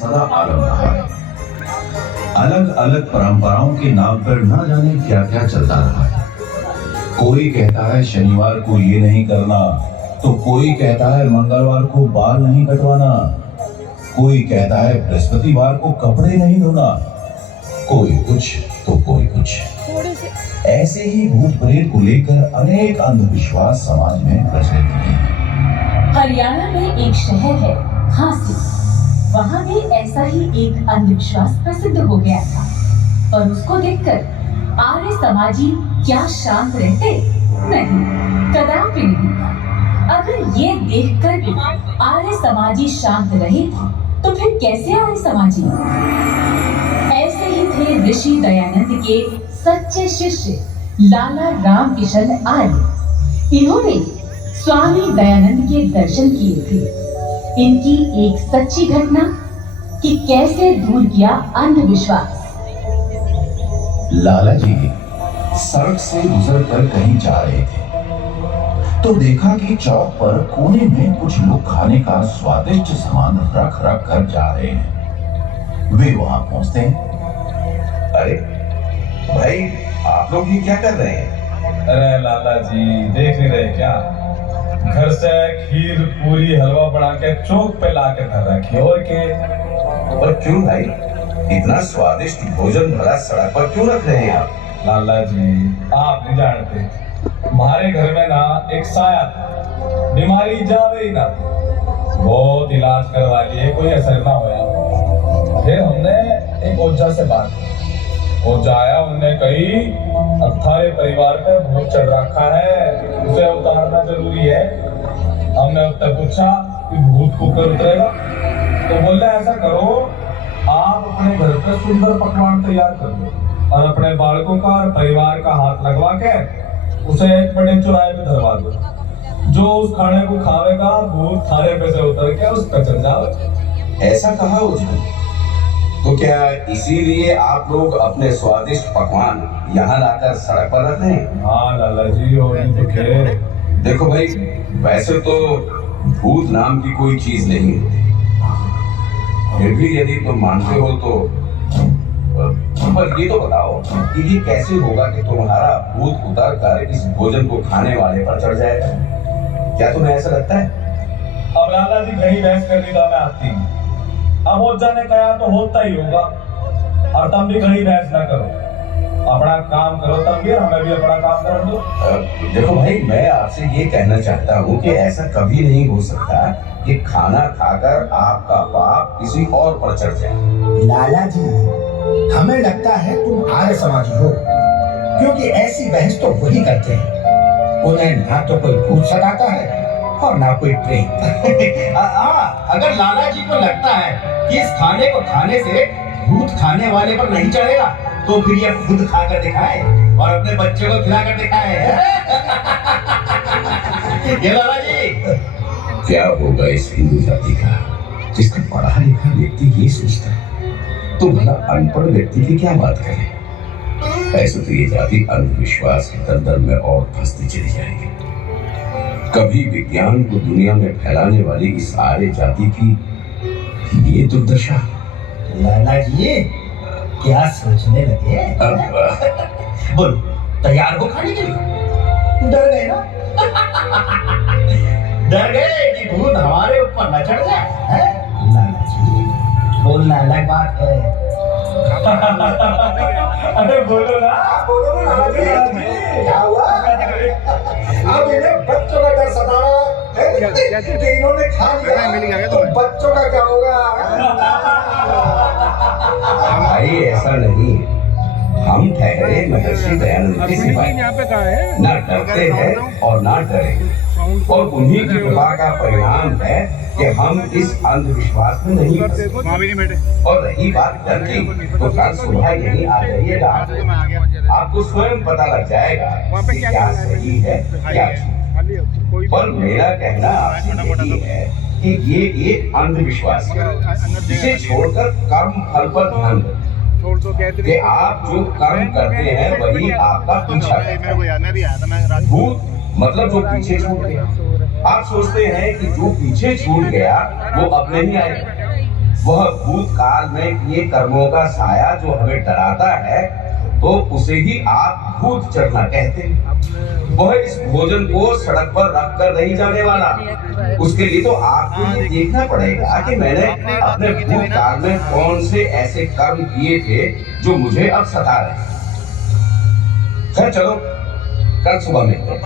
सदा आलम रहा है। अलग अलग परंपराओं के नाम पर ना जाने क्या क्या चलता रहा है। कोई कहता है शनिवार को ये नहीं करना, तो कोई कहता है मंगलवार को बाल नहीं कटवाना, कोई कहता है बृहस्पतिवार को कपड़े नहीं धोना, कोई कुछ तो कोई कुछ। ऐसे ही भूत प्रेत को लेकर अनेक अंधविश्वास समाज में प्रचलित हैं। हरियाणा में एक शहर है हांसी, वहाँ भी ऐसा ही एक अंधविश्वास प्रसिद्ध हो गया था, पर उसको देखकर आर्य समाजी क्या शांत रहते? नहीं, कदापि नहीं। अगर ये देखकर भी आर्य समाजी शांत रहे थे, तो फिर कैसे आर्य समाजी? ऐसे ही थे ऋषि दयानंद के सच्चे शिष्य लाला राम किशन आर्य। इन्होंने स्वामी दयानंद के दर्शन किए थे। इनकी एक सच्ची घटना कि कैसे दूर किया अंधविश्वास। लाला जी सड़क से गुजरकर कहीं जा रहे थे, तो देखा कि चौक पर कोने में कुछ लोग खाने का स्वादिष्ट सामान रख रख कर जा रहे हैं। वे वहां पहुंचते हैं। अरे भाई, आप लोग ये क्या कर रहे हैं? अरे लाला जी, देख नहीं रहे क्या? घर से खीर पूरी हलवा बना के चौक पे ला के धर रखी। और क्यों भाई, इतना स्वादिष्ट भोजन भला सड़क पर क्यों रख रहे हैं आप? लाला जी, आप नहीं जानते, हमारे घर में ना एक साया था, बीमारी जावे ही ना थी। बहुत इलाज करवा लिए, कोई असर ना होया। फिर हमने एक ओझा से बात की। ओझा आया, उन्होंने कही अठारे परिवार पे भूत चढ़ रखा है, उसे उतारना जरूरी है। हमने उससे पूछा कि भूत को कर उतरेगा? तो बोले ऐसा करो, आप अपने घर पे सुंदर पकवान तैयार कर लो और अपने बालकों का और परिवार का हाथ लगवा के उसे एक बड़े चौराहे पे धरवा दो। जो उस खाने को खावेगा, भूत थारे पे से उतर के उस पे चढ़ जाओ। ऐसा कहा ओझा? तो क्या इसीलिए आप लोग अपने स्वादिष्ट पकवान यहाँ लाकर सड़क पर रख रहे हैं? हाँ लाला जी, और तो खैर। देखो भाई, वैसे तो भूत नाम की कोई चीज नहीं होती, फिर भी यदि तुम मानते हो तो पर ये तो बताओ कि ये कैसे होगा कि तुम्हारा भूत उतर कर इस भोजन को खाने वाले पर चढ़ जाएगा? क्या तुम्हें ऐसा लगता है? अब लाला जी घड़ी बहस कर ली तो मैं आती हूँ। अब ओझा ने कहा तो होता ही होगा, और तुम भी घड़ी बहस ना करो, अपना काम करो। तुम भी, हमें भी अपना काम कर दो। देखो भाई, मैं आपसे ये कहना चाहता हूँ कि ऐसा कभी नहीं हो सकता कि खाना खाकर आपका पाप किसी और पर चढ़ जाए। लाला जी, हमें लगता है तुम आर्य समाजी हो, क्योंकि ऐसी बहस तो वही करते हैं। उन्हें ना तो कोई भूत सताता है और ना कोई प्रेत। अगर लाला जी को लगता है कि इस खाने को खाने से भूत खाने वाले पर नहीं चढ़ेगा, तो फिर ये खुद खाकर दिखाए और अपने बच्चे को खिलाकर दिखाए। ये लाला जी, क्या होगा इस हिंदू जाति का, जिसका पढ़ा लिखा व्यक्ति ये सोचता है, तो भला अनपढ़ व्यक्ति की क्या बात करें? ऐसे तो ये जाति अंधविश्वास के दलदल में और फंसती चली जाएगी। कभी विज्ञान को दुनिया में फैलाने वाली इस आर्य जाति की ये दुर्दशा। लाला जी, क्या सोचने लगे? बोलो, तैयार हो खाने के लिए? डर गए ना? डर गए कि भूत हमारे ऊपर न चढ़ जाए? लाला जी, बोलना अलग बात है। अरे बोलो ना, बोलो ना लाला जी, क्या हुआ? अब इन्हें बच्चों का डर सता रहा है कि इन्होंने खा लिया तो बच्चों का क्या होगा? भाई ऐसा नहीं, हम ठहरे महर्षि दयानंद के सिपाही, न डरते हैं और न डरे, और उन्हीं की कृपा का परिणाम है कि हम इस अंधविश्वास में नहीं फंसे। और रही बात डर की, तो कल सुबह यहीं आ जाइएगा, आपको स्वयं पता लग जाएगा कि क्या सही है क्या झूठ। पर मेरा कहना आपसे यही है कि ये एक अंधविश्वास है, इसे छोड़कर कर्म फल पर ध्यान दें कि आप जो कर्म करते हैं वही आपका पीछा करता है। भूत मतलब जो पीछे छूट गया। आप सोचते हैं कि जो पीछे छूट गया वो अब नहीं आएगा। वह भूतकाल में किए कर्मों का साया जो हमें डराता है, तो उसे ही आप भूत चढ़ना कहते हैं। वह इस भोजन को सड़क पर रख कर नहीं जाने वाला। उसके लिए तो आपको ये देखना पड़ेगा कि मैंने अपने भूतकाल में कौन से ऐसे कर्म किए थे जो मुझे अब सता रहे हैं। खैर चलो, कल सुबह मिलते हैं।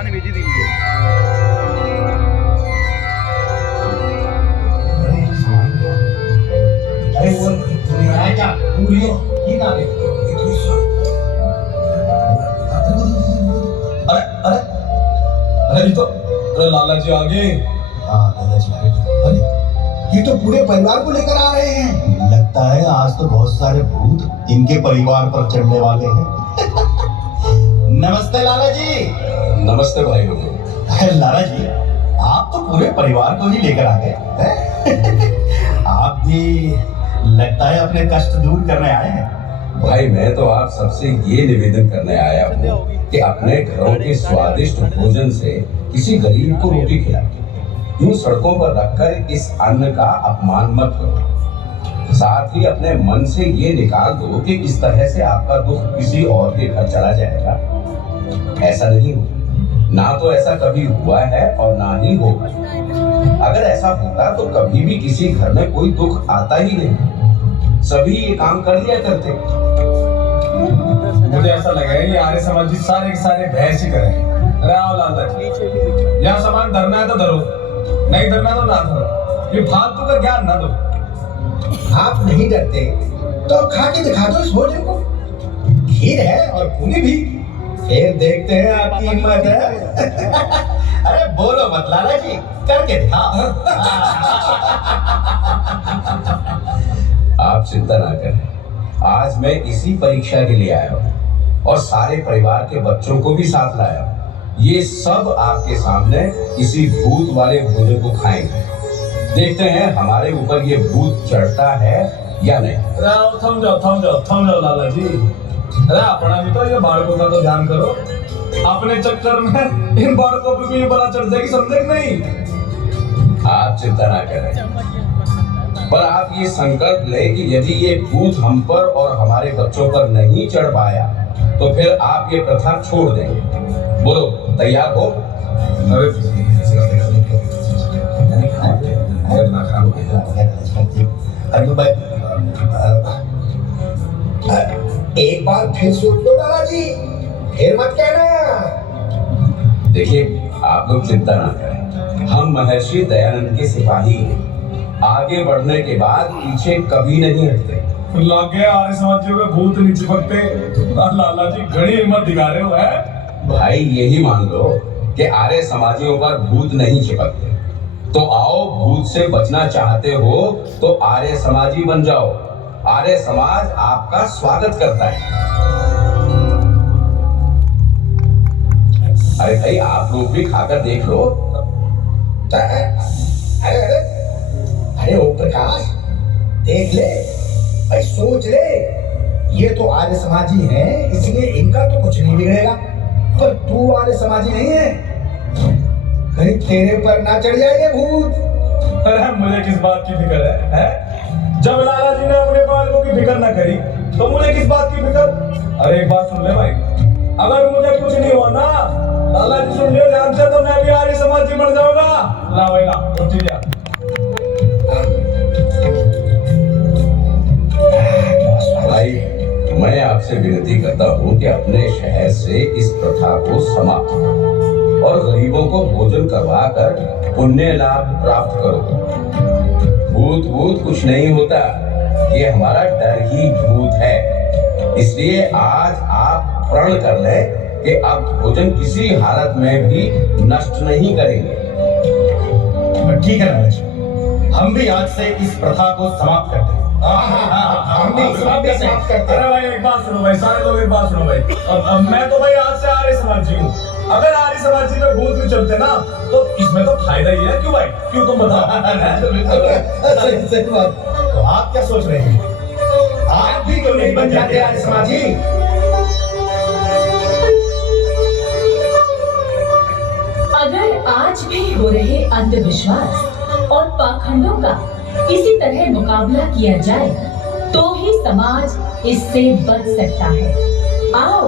अरे लाला जी आगे। हाँ लाला जी आगे। अरे ये तो पूरे परिवार को लेकर आ रहे हैं। लगता है आज तो बहुत सारे भूत इनके परिवार पर चढ़ने वाले हैं। नमस्ते लाला जी। नमस्ते भाई लोगों। लाला जी, आप तो पूरे परिवार को ही लेकर आ गए। आप भी लगता है अपने कष्ट दूर करने आए हैं। भाई मैं तो आप सबसे ये निवेदन करने आया हूँ कि अपने घरों के स्वादिष्ट भोजन से किसी गरीब को रोटी खिलाओ। यूं सड़कों पर रखकर इस अन्न का अपमान मत करो। साथ ही अपने मन से ये निकाल दो कि इस तरह से आपका दुख किसी और के घर चला जाएगा। ऐसा नहीं हो, ना तो ऐसा कभी हुआ है और ना ही होगा। अगर ऐसा होता तो कभी भी किसी घर में कोई दुख आता ही नहीं। सभी ये काम कर लिया करते। मुझे ऐसा लगा है ये आर्य समाज जी सारे के सारे भैंस ही करें। राव लाला जी, यहाँ सामान धरना है तो धरो, नहीं धरना तो ना धरो। ये फालतू का ज्ञान ना दो। आप नहीं डरते तो खा के दिखा दो इस भोजन को। खीर है और पूरी भी। फिर देखते हैं आपकी हिम्मत है। अरे बोलो मत लाला जी, करके दिखाओ। आप चिंता ना करें, आज मैं इसी परीक्षा के लिए आया हूँ और सारे परिवार के बच्चों को भी साथ लाया हूँ। ये सब आपके सामने इसी भूत वाले भोजन को खाएंगे। देखते हैं हमारे ऊपर ये भूत चढ़ता है या नहीं। थम जाओ लाला जी। अरे अपना भी तो ये बालकों का तो ध्यान करो। अपने चक्कर में इन बालकों पर भी ये बला चढ़ जाएगी, समझे कि नहीं? आप चिंता ना करें, पर आप ये संकल्प लें कि यदि ये भूत हम पर और हमारे बच्चों पर नहीं चढ़ पाया तो फिर आप ये प्रथा छोड़ देंगे। बोलो, तैयार हो? एक बार फिर सोच लो लाला जी, फिर मत कहना। देखिए, आप लोग चिंता ना करें, हम महर्षि दयानंद के सिपाही हैं। आगे बढ़ने के बाद पीछे कभी नहीं हटते। लागे आर्य समाजियों में भूत नहीं चिपकते। लाला जी घड़ी हिम्मत दिखा रहे हो है? भाई यही मान लो कि आर्य समाजियों पर भूत नहीं चिपकते। तो आओ, भूत से बचना चाहते हो तो आर्य समाजी बन जाओ। आर्य समाज आपका स्वागत करता है। अरे भाई, आप लोग भी खाकर देख लो। अरे अरे अरे ओम प्रकाश, देख ले भाई, सोच ले। ये तो आर्य समाजी हैं, इसलिए इनका तो कुछ नहीं बिगड़ेगा। पर तू आर्य समाजी नहीं है, कहीं तेरे पर ना चढ़ जाए ये भूत। अरे मुझे किस बात की फिक्र है? जब लाला जी ने अपने बालकों की फिक्र ना करी तो मुझे किस बात की फिक्र? अरे एक बात सुन ले भाई, अगर मुझे कुछ नहीं हुआ ना, लाला जी सुन लियो ध्यान से, तो मैं भी आर्य समाजी बन जाऊंगा। ला भाई ला, उठ जा। भाई, मैं आपसे विनती करता हूँ कि अपने शहर से इस प्रथा को समाप्त करो और गरीबों को भोजन करवाकर पुण्य लाभ प्राप्त करो। भूत कुछ नहीं होता, ये हमारा डर ही भूत है। इसलिए आज आप प्रण कर लें कि अब भोजन किसी हालत में भी नष्ट नहीं करेंगे। ठीक है लाला जी, हम भी आज से इस प्रथा को समाप्त करते हैं। हम भी समाप्त करते हैं। अरे भाई एक बात सुनो भाई, सारे लोग एक बात सुनो भाई। अब मैं तो भाई आज से आर्य समाजी हूँ। अगर आर्य समाजी में भूत नहीं चलते ना तो इसमें तो फायदा ही है। क्यों भाई, क्यों तुम बताओ? सही बात। तो आप क्या सोच रहे हैं? आप भी क्यों नहीं बन जाते आर्य समाजी? अगर आज भी हो रहे अंधविश्वास और पाखंडों का इसी तरह मुकाबला किया जाए तो ही समाज इससे बच सकता है। आओ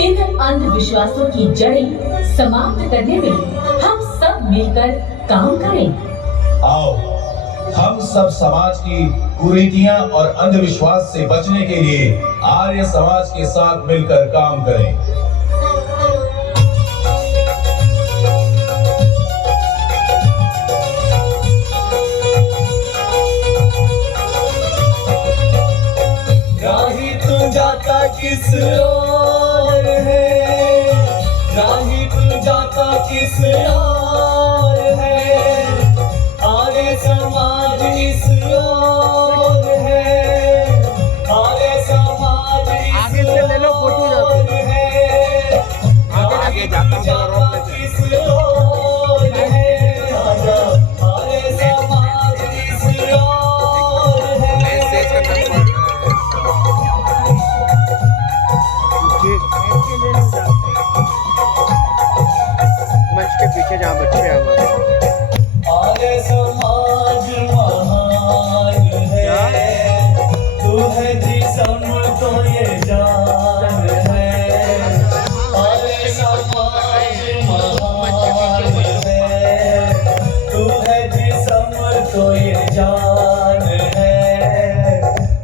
इन अंधविश्वासों की जड़ें समाप्त करने में हम सब मिलकर काम करें। आओ हम सब समाज की कुरीतियां और अंधविश्वास से बचने के लिए आर्य समाज के साथ मिलकर काम करें। राही तू जाता किस ओर है, राही तू जाता किस ओर है, आर्य समाज इस ओर है, आर्य समाज इस ओर है, आगे जाता किस ओर है, आर्य समाज इस ओर है। मंच के पीछे जहाँ बच्चे हैं हमारे। आर्य समाज महान है, तू है जिस्म तो ये जान है। आर्य समाज महान है, तू है जिस्म तो ये जान है।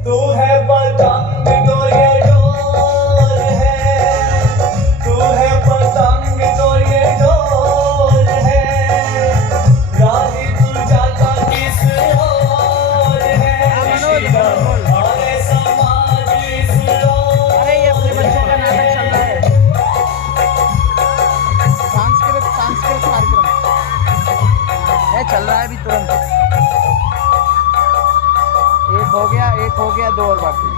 तू है पतंग तो ये डोर है, तू है पतंग तो ये डोर है। राही तू जाता किस ओर है, आर्य समाज इस ओर। अरे ये अपने बच्चों का नाटक चल रहा है, सांस्कृतिक कार्यक्रम ये चल रहा है अभी तुरंत। एक हो गया, दो और बाकी।